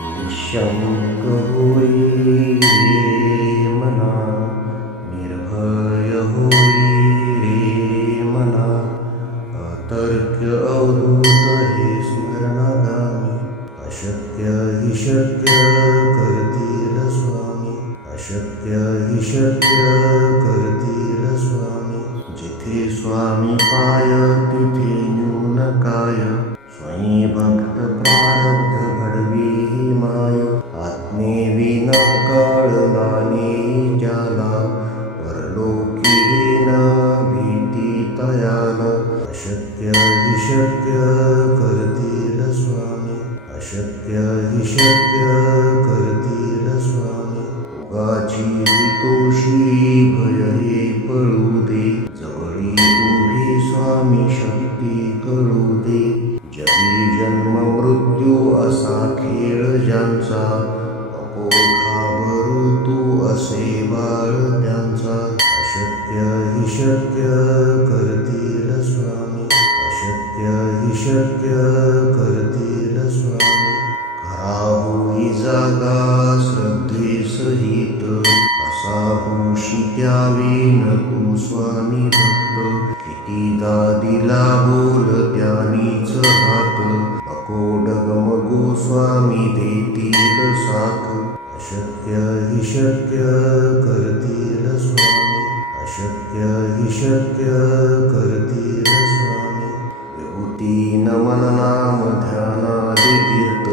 निःशंक होई रे मना, निर्भय होई रे मना, अतर्क्य अवधूत हे स्मरणागामी, अशक्य हि शक्य करतील स्वामी, अशक्य हि शक्य करतील स्वामी. जिथे स्वामी पाय तिथे न्यून काय, स्वयं भक्त प्रारब्ध घडवी ही माय. आत्मेविना कळला नाही ज्याला, परलोकी न भीती तयाला. अशक्य हि शक्य करतील स्वामी, अशक्य हि शक्य करतील स्वामी. उगाची तोषी भय हे पळू दे, जवळी उभी स्वामी शक्ती कळू दे. जगी जन्म मृत्यू असा खेळ ज्यांचा, नको घाबरू तू असे बाळ त्यांचा. अशक्य हि शक्य करतील स्वामी, अशक्य हि शक्य करतील स्वामी. खरा होई जागा श्रद्धे सहित, असा होशी द्यावी न तू स्वामी भक्त. कितीदा दिला बोल त्यानीच हात, नको डगमगू स्वामी देतील साथ. अशक्य हि शक्य करतील स्वामी, अशक्य हि शक्य करतील स्वामी. विभूती नमन नाम ध्यानादि तीर्थ,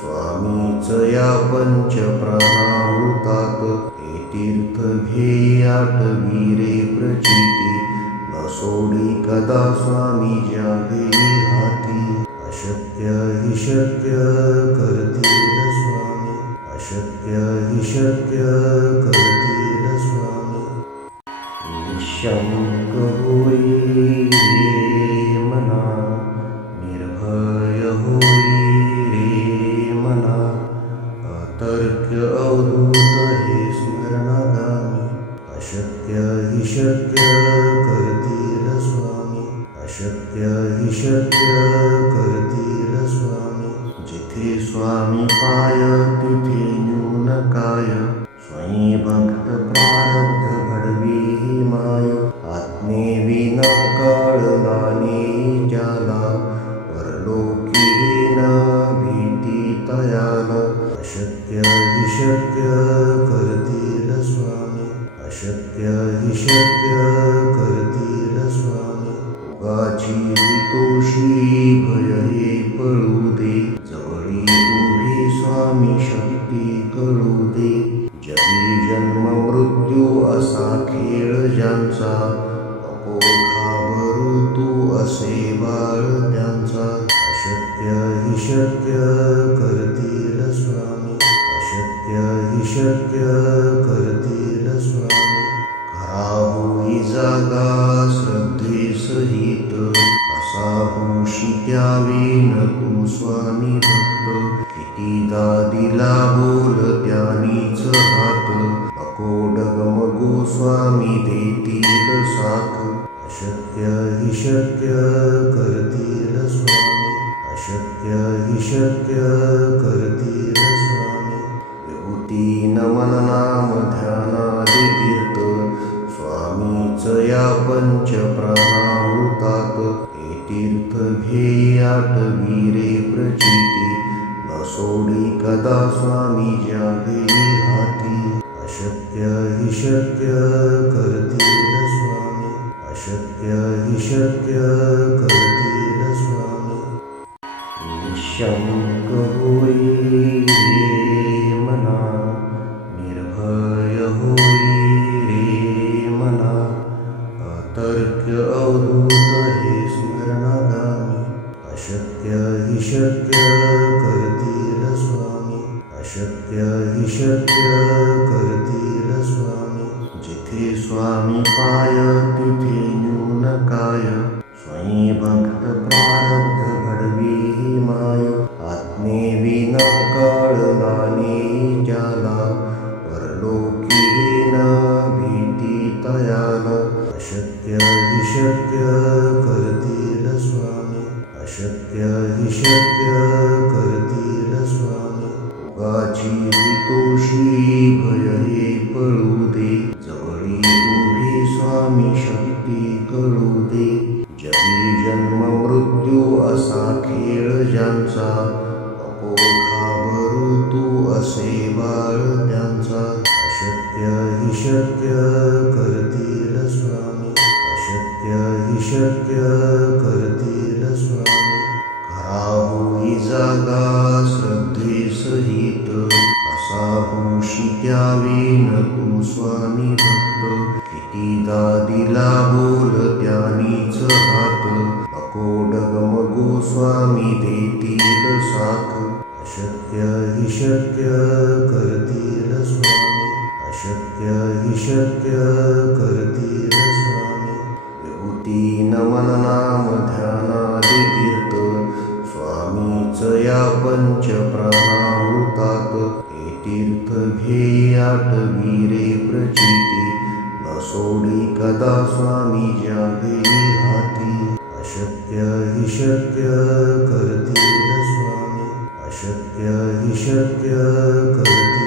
स्वामीच या पंच प्राणामृतात. हे तीर्थ घेई आठवी रे प्रचिती, न सोडी कदा स्वामी ज्या घेई हाती. अशक्य हि शक्य करतील स्वामी, अशक्य हि शक्य करतील स्वामी. निःशंक होई रे मना, निर्भय होई रे मना, अतर्क्य अवधूत हे स्मरणागामी. अशक्य हि शक्य करतील स्वामी, अशक्य हि शक्य करतील स्वामी. जिथे स्वामी पाय तिथे न्यून काय, स्वयं भक्त प्रारब्ध घडवी ही माय. आत्मेविना कळला नाही ज्याला, परलोकी न भीती तयाला. अशक्य हि शक्य करतील स्वामी, अशक्य हि शक्य करतील स्वामी. उगाची तोषी भय हे पळू दे, जवळी उभी स्वामी शक्ती कळू दे. जगी जन्म मृत्यू असा खेळ ज्यांचा, नको घाबरू तू असे बाळ त्यांचा. अशक्य हि शक्य करतील स्वामी, अशक्य हि शक्य करतील स्वामी. खरा होई जागा श्रद्धे सहित, असा होशी द्यावी न तू स्वामी भक्त. कितीदा दिला बोल त्यानीच हात, नको डगमगू स्वामी देतील साथ. अशक्य हि शक्य करतील स्वामी, अशक्य हि शक्य करतील स्वामी. विभूती नमन नाम ध्यानादि तीर्थ, स्वामीच या पंच प्राणामृतात. हे तीर्थ घेई आठवी रे प्रचिती, न सोडी कदा स्वामी ज्या घेई हाती. अशक्य हि शक्य करतील स्वामी, अशक्य हि शक्य करतील स्वामी. निःशंक होई रे मना, निर्भय होई रे मना, अतर्क्य अवधूत हे स्मरणागामी. अशक्य हि शक्य करतील स्वामी, अशक्य हि शक्य करतील स्वामी. जिथे स्वामी पाय तिथे न्यून काय, स्वयं भक्त प्रारब्ध घडवी ही माय. आत्मेविना कळला नाही ज्याला, परलोकी न भीती तयाला. अशक्य हि शक्य करतील स्वामी, अशक्य हि शक्य करतील स्वामी. रोगाची भीतोशी भय हे पळू दे, जवळी उभी स्वामी शक्ती कळू दे. जगी जन्म मृत्यू असा खेळ ज्यांचा, नको घाबरू तू असे बाळ त्यांचा. अशक्य हि शक्य करतील स्वामी, अशक्य हि शक्य करतील स्वामी. खरा होई जागा श्रद्धेसहित, असा होशी त्यावेन तू स्वामी भक्त. कितीदा दिला बोल त्यानीच हात, नको डगमगू स्वामी देतील साथ. अशक्य हि शक्य करतील स्वामी, अशक्य हि शक्य करतील स्वामी. विभूती नमन नाम ध्यानादि तीर्थ, स्वामीच या पंच प्राणामृतात. हे तीर्थ घे आठवी रे प्रचिती, न सोडी कदा स्वामी जागे हाती. अशक्य हि शक्य करतील स्वामी, अशक्य हि शक्य करतील